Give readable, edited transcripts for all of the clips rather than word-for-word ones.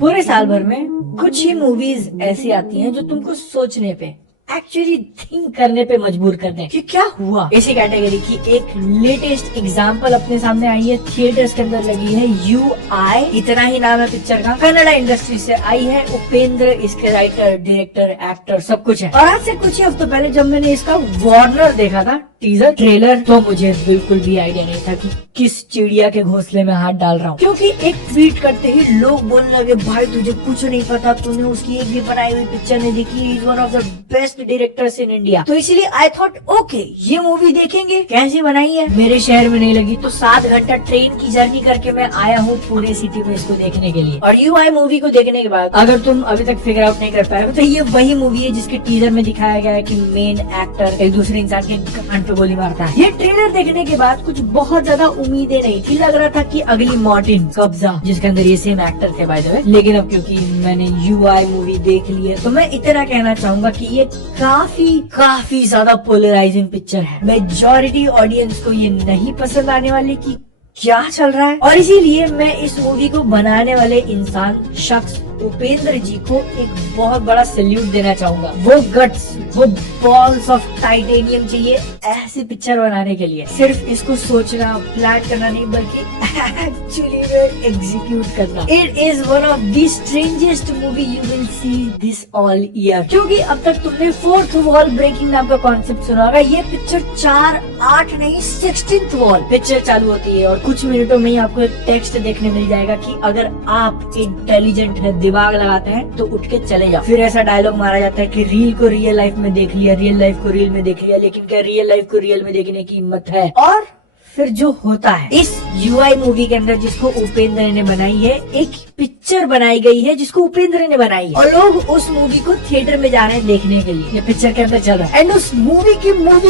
पूरे साल भर में कुछ ही मूवीज ऐसी आती हैं जो तुमको सोचने पे, एक्चुअली थिंक करने पे मजबूर कर दें कि क्या हुआ। इसी कैटेगरी की एक लेटेस्ट एग्जांपल अपने सामने आई है, थिएटर्स के अंदर लगी है। यू आई, इतना ही नाम है पिक्चर का, कन्नड़ा इंडस्ट्री से आई है। उपेंद्र इसके राइटर, डायरेक्टर, एक्टर सब कुछ है। और आज से कुछ ही हफ्तों पहले जब मैंने इसका वार्नर देखा था, टीजर ट्रेलर, तो मुझे बिल्कुल भी आइडिया नहीं था कि किस चिड़िया के घोंसले में हाथ डाल रहा हूँ। क्योंकि एक ट्वीट करते ही लोग बोलने लगे, भाई तुझे कुछ नहीं पता, तूने उसकी एक भी बनाई हुई पिक्चर नहीं देखी, is one of the best directors in India. तो इसलिए आई थॉट ओके ये मूवी देखेंगे कैसी बनाई है। मेरे शहर में नहीं लगी तो 7 घंटा ट्रेन की जर्नी करके मैं आया हूँ पूरे सिटी में इसको देखने के लिए। और यू आई मूवी को देखने के बाद अगर तुम अभी तक फिगर आउट नहीं कर पाए तो ये वही मूवी है जिसके टीजर में दिखाया गया है कि मेन एक्टर एक दूसरे इंसान के कान पे गोली मारता है। ये ट्रेलर देखने के बाद कुछ बहुत ज्यादा उम्मीदें नहीं थी, लग रहा था कि अगली मॉर्टिन कब्जा, जिसके अंदर ये सेम एक्टर थे बाय द वे। लेकिन अब क्योंकि मैंने यू आई मूवी देख ली है तो मैं इतना कहना चाहूंगा कि ये काफी ज्यादा पोलराइजिंग पिक्चर है। मेजॉरिटी ऑडियंस को ये नहीं पसंद आने वाली कि क्या चल रहा है, और इसीलिए मैं इस मूवी को बनाने वाले इंसान, शख्स उपेंद्र जी को एक बहुत बड़ा सैल्यूट देना चाहूंगा। वो गट्स, वो बॉल्स ऑफ टाइटेनियम चाहिए ऐसी पिक्चर बनाने के लिए। सिर्फ इसको सोचना, प्लान करना नहीं, बल्कि एक्चुअली में एग्जीक्यूट करना। It is one of the strangest movie you will see this all year. क्योंकि अब तक तुमने फोर्थ वॉल ब्रेकिंग नाम का कॉन्सेप्ट सुना होगा। ये पिक्चर 4, 8 नहीं 16th वॉल पिक्चर चालू होती है और कुछ मिनटों में ही आपको एक टेक्स्ट देखने मिल जाएगा कि अगर आप इंटेलिजेंट है, दिमाग लगाते हैं तो उठ के चले जाओ। फिर ऐसा डायलॉग मारा जाता है कि रील को रियल लाइफ में देख लिया, रियल लाइफ को रील में देख लिया, लेकिन क्या रियल लाइफ को रियल में देखने की हिम्मत है। और फिर जो होता है इस यूआई मूवी के अंदर, जिसको उपेंद्र ने बनाई है, एक पिक्चर बनाई गई है जिसको उपेंद्र ने बनाई है, और लोग उस मूवी को थिएटर में जा रहे हैं देखने के लिए। ये पिक्चर के अंदर चल रहा है एंड उस मूवी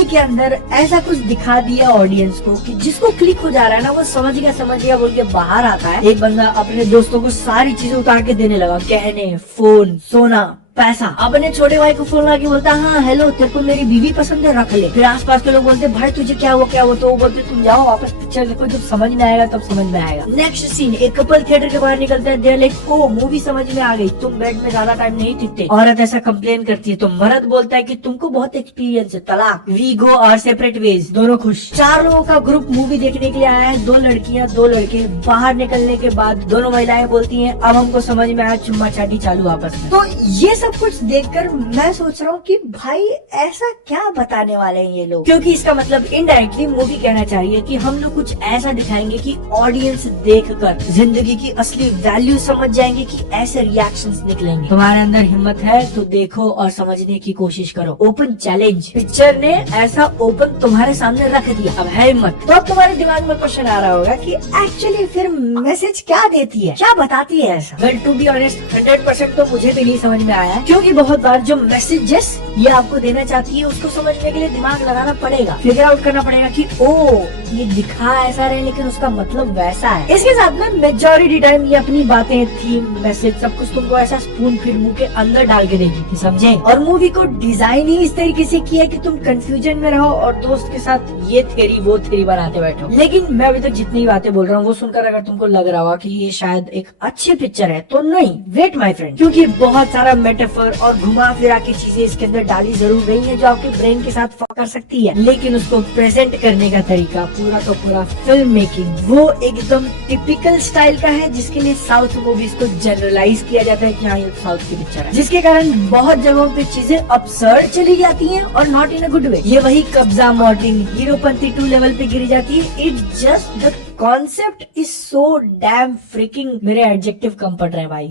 के अंदर ऐसा कुछ दिखा दिया ऑडियंस को कि जिसको क्लिक हो जा रहा है ना, वो समझ गया बोल के बाहर आता है। एक बंदा अपने दोस्तों को सारी चीजें उतार के देने लगा, गहने, फोन, सोना, पैसा। अपने छोटे भाई को फोन लगा के बोलता, हाँ हेलो, तेरे को मेरी बीवी पसंद है, रख ले। फिर आसपास के लोग बोलते, भाई तुझे क्या हुआ तो वो बोलते, तुम जाओ वापस पिक्चर देखो, जब समझ में आएगा तब समझ में आएगा। नेक्स्ट सीन, एक कपल थिएटर के बाहर निकलता है, देयर लाइक ओ मूवी समझ में आ गई, तुम बेड में ज्यादा टाइम नहीं टिकते। औरत ऐसा कंप्लेन करती है तो मर्द बोलता है कि तुमको बहुत एक्सपीरियंस है, तलाक, we go our separate ways. दोनों खुश। 4 लोगों का ग्रुप मूवी देखने के लिए आया है, 2 लड़कियां 2 लड़के। बाहर निकलने के बाद दोनों महिलाएं बोलती है, अब हमको समझ में आया, चुम्मा चाटी चालू आपस में। तो ये सब कुछ देखकर मैं सोच रहा हूँ कि भाई ऐसा क्या बताने वाले हैं ये लोग, क्योंकि इसका मतलब इनडायरेक्टली मूवी कहना चाहिए कि हम लोग कुछ ऐसा दिखाएंगे कि ऑडियंस देखकर जिंदगी की असली वैल्यू समझ जाएंगे कि ऐसे रिएक्शंस निकलेंगे। तुम्हारे अंदर हिम्मत है तो देखो और समझने की कोशिश करो। ओपन चैलेंज, पिक्चर ने ऐसा ओपन तुम्हारे सामने रख दिया, अब है हिम्मत। तो अब तुम्हारे दिमाग में क्वेश्चन आ रहा होगा कि एक्चुअली फिर मैसेज क्या देती है, क्या बताती है ऐसा। वेल टू बी ऑनेस्ट 100% तो मुझे भी नहीं समझ में आया, क्योंकि बहुत बार जो मैसेजेस ये आपको देना चाहती है उसको समझने के लिए दिमाग लगाना पड़ेगा, फिगर आउट करना पड़ेगा कि ओ ये दिखा ऐसा रहे लेकिन उसका मतलब वैसा है। इसके साथ में मेजॉरिटी टाइम ये अपनी बातें, थीम, मैसेज सब कुछ तुमको ऐसा स्पून फीड मुंह के अंदर डाल के देगी, समझे। और मूवी को डिजाइन ही इस तरीके से किया कि तुम कंफ्यूजन में रहो और दोस्त के साथ ये थ्योरी वो थ्योरी बनाते बैठो। लेकिन मैं अभी तक जितनी बातें बोल रहा हूँ वो सुनकर अगर तुमको लग रहा होगा कि ये शायद एक अच्छी पिक्चर है, तो नहीं, वेट माय फ्रेंड, क्योंकि बहुत सारा मेटाफर और घुमा फिरा की चीजें इसके अंदर डाली जरूर गई है जो आपके ब्रेन के साथ फक कर सकती है, लेकिन उसको प्रेजेंट करने का तरीका पूरा का पूरा फिल्म मेकिंग वो एकदम टिपिकल स्टाइल का है, जिसके लिए साउथ मूवीज को जनरलाइज किया जाता है कि हाँ ये साउथ की पिक्चर है, जिसके कारण बहुत जगहों पे चीजें अपसर्ड चली जाती हैं और not in a good way. ये वही कब्जा, मॉर्टिन, हीरोपंती 2 लेवल पे गिरी जाती है। It just the concept is so damn fricking, मेरे एडजेक्टिव कम पड़ रहे हैं भाई।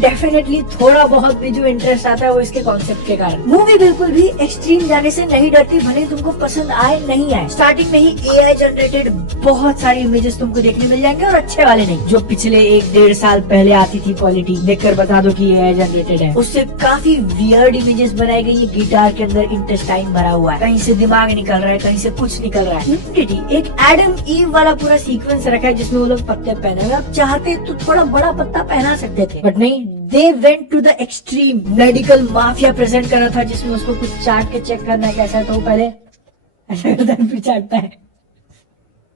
डेफिनेटली थोड़ा बहुत भी जो इंटरेस्ट आता है वो इसके कॉन्सेप्ट के कारण। मूवी बिल्कुल भी एक्सट्रीम जाने से नहीं डरती, भले तुमको पसंद आए नहीं आए। स्टार्टिंग में ही एआई जनरेटेड बहुत सारी इमेजेस तुमको देखने मिल जाएंगे, और अच्छे वाले नहीं, जो पिछले 1-1.5 साल पहले आती थी क्वालिटी देखकर बता दो कि एआई जनरेटेड है। उससे काफी वियर्ड इमेजेस बनाई गई है। गिटार के अंदर इंटेस्टाइन भरा हुआ है, कहीं से दिमाग निकल रहा है, कहीं से कुछ निकल रहा है। एक एडम ईव वाला पूरा सीक्वेंस रखा है जिसमें वो लोग पत्ते पहने हुए। आप चाहते तो थोड़ा बड़ा पत्ता पहना सकते थे, बट नहीं, they went to the extreme. Medical mafia present करा था जिसमें उसको कुछ चाट के चेक करना है कैसा है, तो वो पहले ऐसा करता है फिर चाटता है।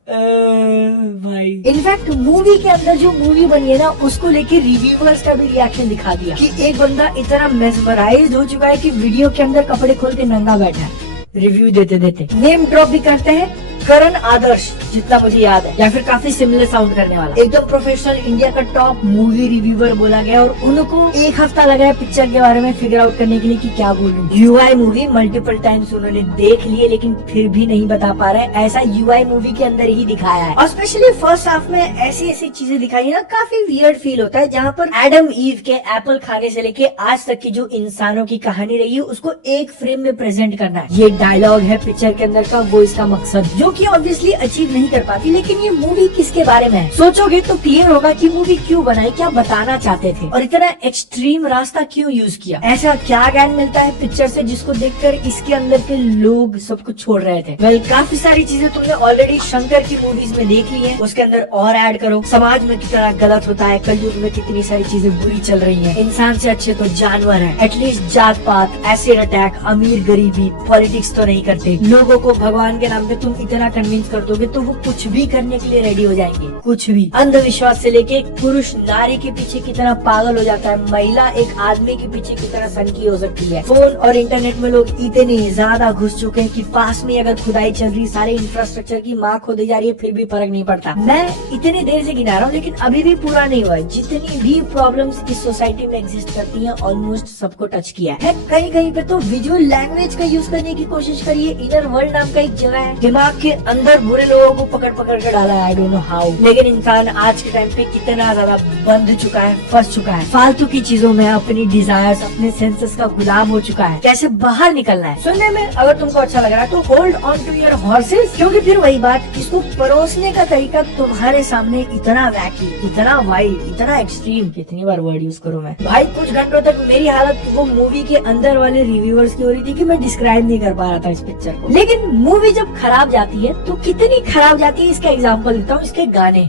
भाई इनफैक्ट मूवी के अंदर जो मूवी बनी है ना, उसको लेके रिव्यूअर्स का भी रिएक्शन दिखा दिया कि एक बंदा इतना मेस्मराइज्ड हो चुका है कि वीडियो के अंदर कपड़े खोल के नंगा बैठा है रिव्यू देते देते। नेम ड्रॉप भी करते हैं, करण आदर्श जितना मुझे याद है, या फिर काफी सिमिलर साउंड करने वाला, एकदम प्रोफेशनल, इंडिया का टॉप मूवी रिव्यूअर बोला गया। और उनको 1 हफ्ता लगा है पिक्चर के बारे में फिगर आउट करने के लिए कि क्या बोलूं। यूआई मूवी मल्टीपल टाइम्स उन्होंने देख ली है, लेकिन फिर भी नहीं बता पा रहे हैं। ऐसा यूआई मूवी के अंदर ही दिखाया है, और स्पेशली फर्स्ट हाफ में ऐसी ऐसी चीजें दिखाई है ना, काफी वियर्ड फील होता है, जहाँ पर एडम ईव के एप्पल खाने से लेके आज तक की जो इंसानों की कहानी रही है उसको एक फ्रेम में प्रेजेंट करना है। ये डायलॉग है पिक्चर के अंदर का, वो इसका मकसद, जो कि ऑब्वियसली अचीव नहीं कर पाती। लेकिन ये मूवी किसके बारे में है, सोचोगे तो क्लियर होगा कि मूवी क्यों बनाई, क्या बताना चाहते थे, और इतना एक्सट्रीम रास्ता क्यों यूज किया। ऐसा क्या ज्ञान मिलता है पिक्चर से जिसको देखकर इसके अंदर के लोग सब कुछ छोड़ रहे थे। वेल, काफी सारी चीजें तुमने ऑलरेडी शंकर की मूवीज में देख ली है, उसके अंदर और ऐड करो। समाज में कितना गलत होता है, कलयुग में कितनी सारी चीजें बुरी चल रही है, इंसान से अच्छे तो जानवर है। एटलीस्ट जात पात, एसिड अटैक, अमीर गरीबी, पॉलिटिक्स तो नहीं करते। लोगों को भगवान के नाम पे तुम इतना कन्विंस कर दोगे तो वो कुछ भी करने के लिए रेडी हो जाएंगे, कुछ भी। अंधविश्वास से लेके पुरुष नारी के पीछे कितना पागल हो जाता है, महिला एक आदमी के पीछे कितना सनकी हो सकती है। फोन और इंटरनेट में लोग इतने ज्यादा घुस चुके हैं कि पास में अगर खुदाई चल रही, सारे इंफ्रास्ट्रक्चर की माँ खोदी जा रही है, फिर भी फर्क नहीं पड़ता। मैं इतने देर से गिना रहा हूँ, लेकिन अभी भी पूरा नहीं हुआ। जितनी भी प्रॉब्लम्स इस सोसाइटी में एग्जिस्ट करती हैं, ऑलमोस्ट सबको टच किया है। कहीं कहीं पे तो विजुअल लैंग्वेज का यूज करने की कोशिश करिए। इनर वर्ल्ड नाम का एक जगह है, दिमाग के अंदर बुरे लोगों को पकड़ पकड़ कर डाला है, आई डोंट नो हाउ। लेकिन इंसान आज के टाइम पे कितना ज्यादा बंध चुका है, फंस चुका है फालतू की चीजों में, अपनी डिजायर्स, अपने सेंसेस का गुलाम हो चुका है। कैसे बाहर निकलना है, सुनने में अगर तुमको अच्छा लग रहा है तो hold on to your horses, क्योंकि फिर वही बात, इसको परोसने का तरीका तुम्हारे सामने इतना वैकी, इतना वाइल्ड, इतना एक्सट्रीम, कितनी बार वर्ड यूज करूँ मैं भाई। कुछ घंटों तक मेरी हालत वो मूवी के अंदर वाले रिव्यूअर्स की हो रही थी कि मैं डिस्क्राइब नहीं कर पा रहा था इस पिक्चर को। लेकिन मूवी जब खराब जाती है तो कितनी खराब जाती है, इसका एग्जाम्पल देता हूँ, इसके गाने।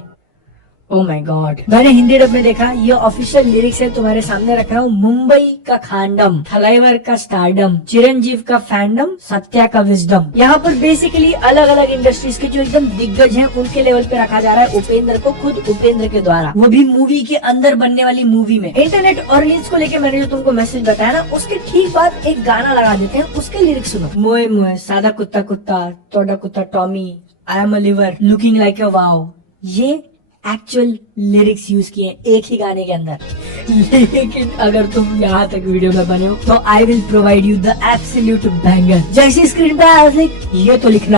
ओह माय गॉड, मैंने हिंदी डब में देखा, ये ऑफिशियल लिरिक्स है, तुम्हारे सामने रख रहा हूँ। मुंबई का खांडम, थलाइवर का स्टारडम, चिरंजीव का फैंडम, सत्या का विजडम। यहाँ पर बेसिकली अलग अलग इंडस्ट्रीज के जो एकदम दिग्गज हैं उनके लेवल पे रखा जा रहा है उपेंद्र को, खुद उपेंद्र के द्वारा, वो भी मूवी के अंदर बनने वाली मूवी में। इंटरनेट और रील्स को लेकर मैंने जो तुमको मैसेज बताया ना, उसके ठीक बाद एक गाना लगा देते हैं, उसके लिरिक्स सुनो। मोए मोए सादा कुत्ता कुत्ता, तोड़ा कुत्ता Tommy, I am a liver looking like a wow. ये एक्चुअल लिरिक्स यूज किए एक ही गाने के अंदर। लेकिन अगर तुम यहाँ तक वीडियो में बने हो तो I will provide you the absolute banger. जैसी स्क्रीन पे ये तो लिखना